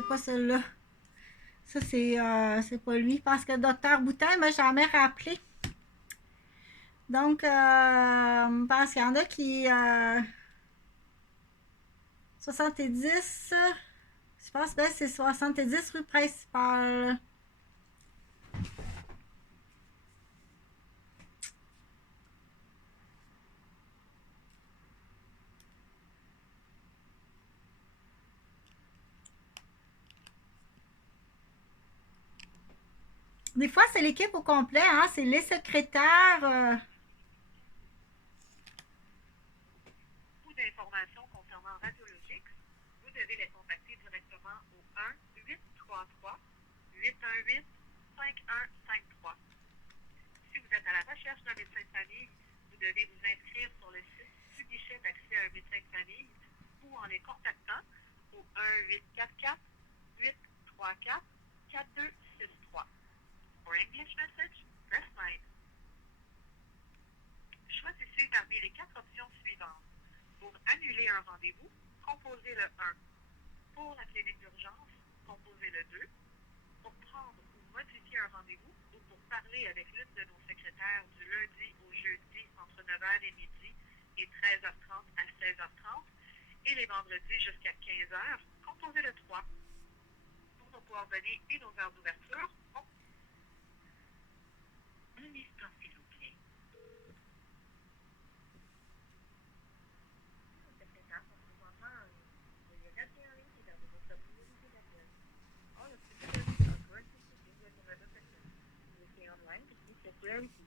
c'est pas celui-là. Ça, c'est pas lui. Parce que Docteur Boutin m'a jamais rappelé. Donc, parce qu'il y en a qui... 70, je pense que c'est 70 rue principale. Des fois, c'est l'équipe au complet, hein? C'est les secrétaires. Ou d'informations concernant Radiologix, vous devez les contacter directement au 1-833-818-5153. Si vous êtes à la recherche d'un médecin de famille, vous devez vous inscrire sur le site du guichet d'accès à un médecin de famille ou en les contactant au 1-844-834-4263. For English message, press 9. Choisissez parmi les 4 options suivantes. Pour annuler un rendez-vous, composez le 1. Pour la clinique d'urgence, composez le 2. Pour prendre ou modifier un rendez-vous ou pour parler avec l'une de nos secrétaires du lundi au jeudi entre 9h et midi et 13h30 à 16h30 et les vendredis jusqu'à 15h, composez le 3. Pour nos coordonnées et nos heures d'ouverture, un instant s'il vous plaît. Nos secrétaires sont présentement en ligne. Veuillez rester en ligne et garder votre priorité d'appel. All of the secretaries are currently speaking with another person. If you stay online to keep the priority.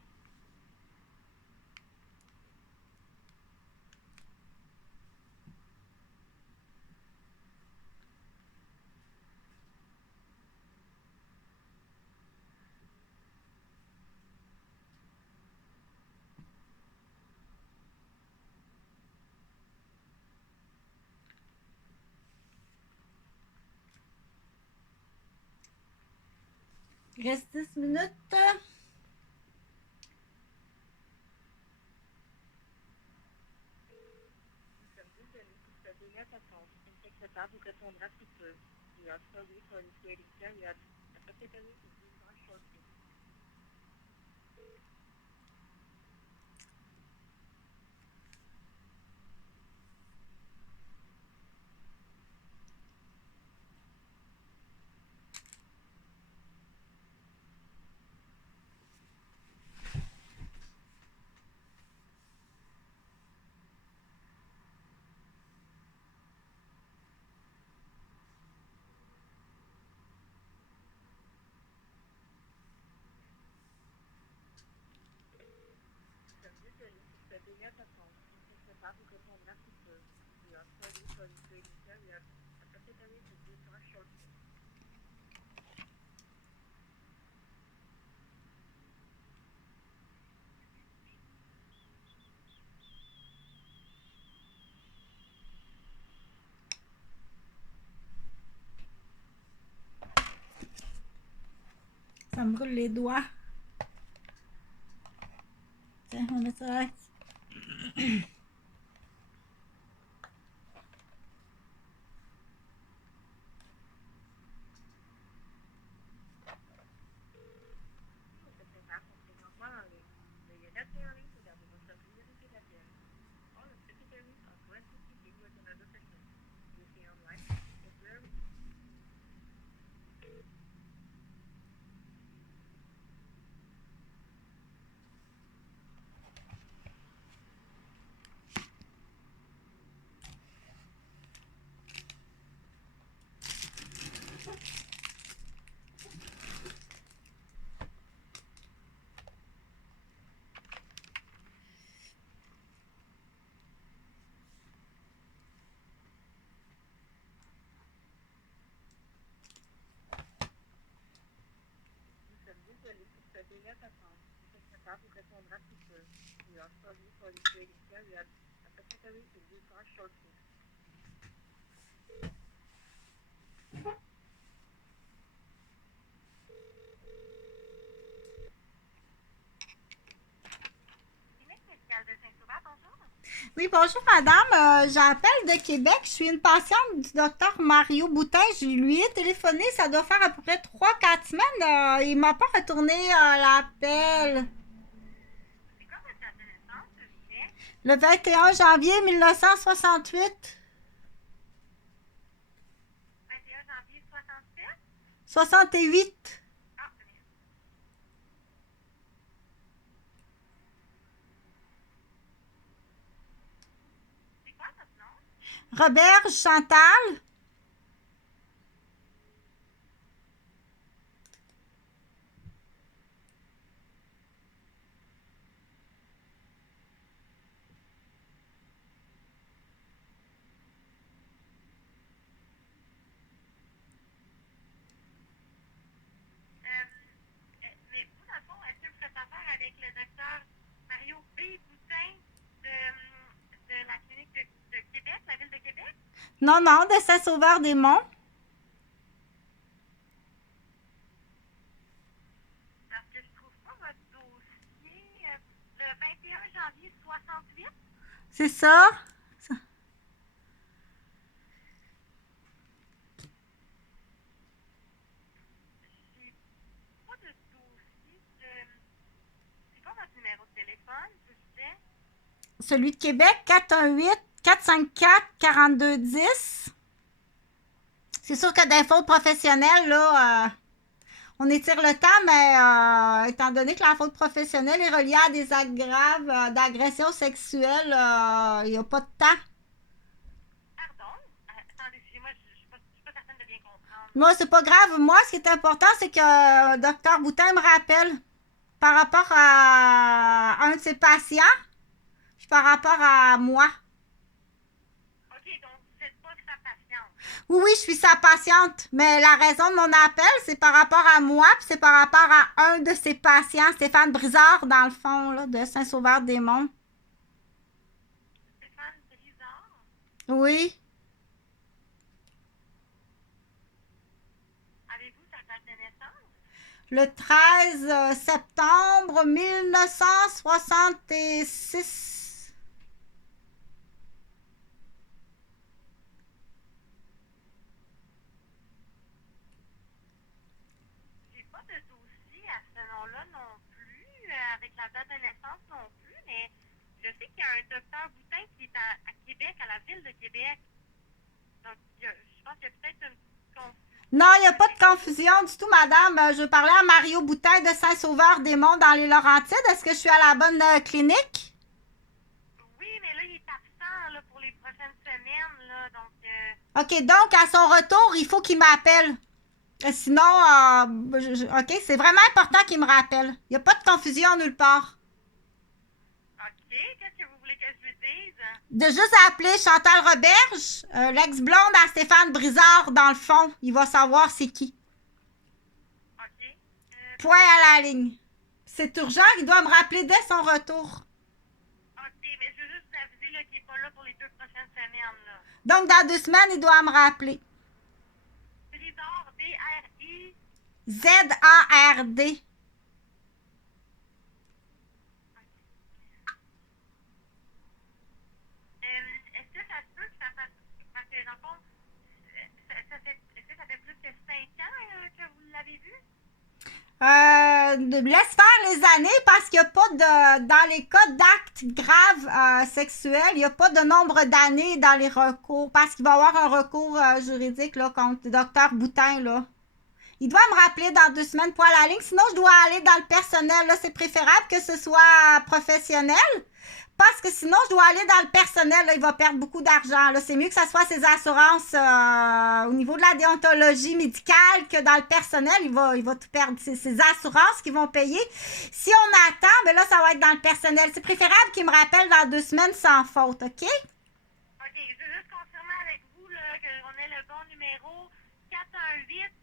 Il reste 10 minutes. Nous sommes désolés pour ce délai d'attente. Une secrétaire vous répondra sous peu. We are sorry for this waiting period. The secretary is being on shortly. Nous sommes désolés pour ce délai d'attente. Une secrétaire vous répondra sous peu. We are sorry for this waiting period. The secretary is being on shortly. Ça me brûle les doigts. Tiens, on va mettre ça là. Nos secrétaires sont présentement en ligne. Veuillez rester en ligne pour garder votre priorité d'appel. All the secretaries are currently speaking with another person. If you stay online, the priority. Nous sommes désolés pour ce délai d'attente. Une secrétaire vous répondra sous peu. We are sorry for this waiting period. The secretary is being on shortly. Clinique médicale de Saint-Sauveur, bonjour. Oui, bonjour madame. J'appelle de Québec. Je suis une patiente du docteur Mario Boutin. Je lui ai téléphoné, ça doit faire à peu près 3 4 semaines. Il m'a pas retourné l'appel. C'est quoi votre date de naissance, s'il vous plaît? Le 21 janvier 1968. 21 janvier 67? 68. Ah, merci. C'est quoi votre nom? Robert Chantal. Mais vous, dans le fond, est-ce que vous faites affaire avec le docteur Mario B. Boutin de la clinique de Québec, la ville de Québec? Non, non, de Saint-Sauveur-des-Monts. Parce que je trouve pas votre dossier. Le 21 janvier 68? C'est ça? J'ai pas de dossier de. C'est quoi votre numéro de téléphone, s'il vous plaît? Celui de Québec, 418-454-4210. C'est sûr que des fautes professionnelles, là, on étire le temps, mais étant donné que la faute professionnelle est reliée à des actes graves d'agression sexuelle, il n'y a pas de temps. Pardon? Attendez, excusez-moi, je suis pas certaine de bien comprendre. Moi, c'est pas grave. Moi, ce qui est important, c'est que Dr Boutin me rappelle par rapport à un de ses patients, puis par rapport à moi. OK, donc vous n'êtes pas sa patiente. Oui, oui, je suis sa patiente, mais la raison de mon appel, c'est par rapport à moi, puis c'est par rapport à un de ses patients, Stéphane Brizard, dans le fond, là, de Saint-Sauveur-des-Monts. Stéphane Brizard? Oui. Avez-vous sa date de naissance? Le 13 septembre 1966. J'ai pas de dossier à ce nom-là non plus, avec la date de naissance non plus, mais je sais qu'il y a un docteur Boutin qui est à Québec, à la ville de Québec. Donc, je pense qu'il y a peut-être une confusion. Non, il n'y a pas de confusion du tout, madame. Je parlais à Mario Boutin de Saint-Sauveur-des-Monts dans les Laurentides. Est-ce que je suis à la bonne clinique? Oui, mais là, il est absent là, pour les prochaines semaines, là, donc... OK, donc à son retour, il faut qu'il m'appelle. Sinon, OK, c'est vraiment important qu'il me rappelle. Il n'y a pas de confusion nulle part. OK, qu'est-ce que vous voulez que je lui dise? De juste appeler Chantal Roberge, l'ex-blonde à Stéphane Brizard, dans le fond. Il va savoir c'est qui. OK. Point à la ligne. C'est urgent, il doit me rappeler dès son retour. OK, mais je veux juste vous aviser là, qu'il n'est pas là pour les 2 prochaines semaines, là. Donc, dans 2 semaines, il doit me rappeler. Brizard, B-R-I... Z-A-R-D. Est-ce que ça se peut que ça fasse... Parce que, dans le fond, est-ce que ça fait plus que 5 ans que vous l'avez vu? Laisse faire les années parce qu'il n'y a pas de... Dans les cas d'actes graves sexuels, il n'y a pas de nombre d'années dans les recours parce qu'il va y avoir un recours juridique là, contre le docteur Boutin, là. Il doit me rappeler dans 2 semaines pour la ligne. Sinon, je dois aller dans le personnel. Là, c'est préférable que ce soit professionnel. Parce que sinon, je dois aller dans le personnel. Là, il va perdre beaucoup d'argent. Là, c'est mieux que ça soit ses assurances au niveau de la déontologie médicale que dans le personnel. Il va tout perdre. C'est ses assurances qui vont payer. Si on attend, ben là, ça va être dans le personnel. C'est préférable qu'il me rappelle dans 2 semaines sans faute, OK? OK, je veux juste confirmer avec vous là, qu'on ait le bon numéro 418-454-4210.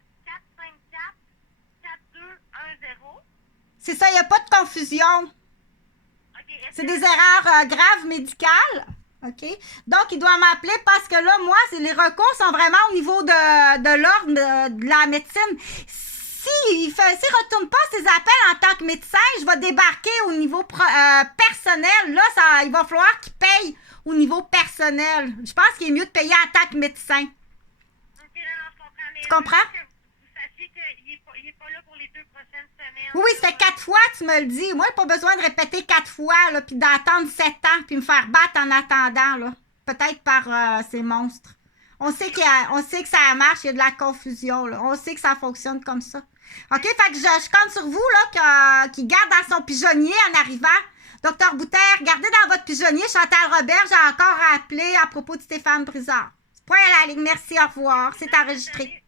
C'est ça, il n'y a pas de confusion. OK, est-ce C'est que... des erreurs graves médicales. OK? Donc, il doit m'appeler parce que là, moi, les recours sont vraiment au niveau de l'ordre de la médecine. S'il ne retourne pas ses appels en tant que médecin, je vais débarquer au niveau personnel. Là, il va falloir qu'il paye au niveau personnel. Je pense qu'il est mieux de payer en tant que médecin. OK, là, non, je comprends. Mais Tu comprends? que vous sachiez qu'il n'est pas là pour les 2 prochaines semaines. Oui, ça fait 4 fois, tu me le dis. Moi, j'ai pas besoin de répéter 4 fois, là, puis d'attendre 7 ans, puis me faire battre en attendant, là. Peut-être par ces monstres. On sait que ça marche, il y a de la confusion, là. On sait que ça fonctionne comme ça. OK, fait que je compte sur vous, là, qui garde dans son pigeonnier en arrivant. Docteur Bouter, gardez dans votre pigeonnier. Chantal Robert, j'ai encore appelé à propos de Stéphane Brizard. Point à la ligne. Merci, au revoir. C'est enregistré.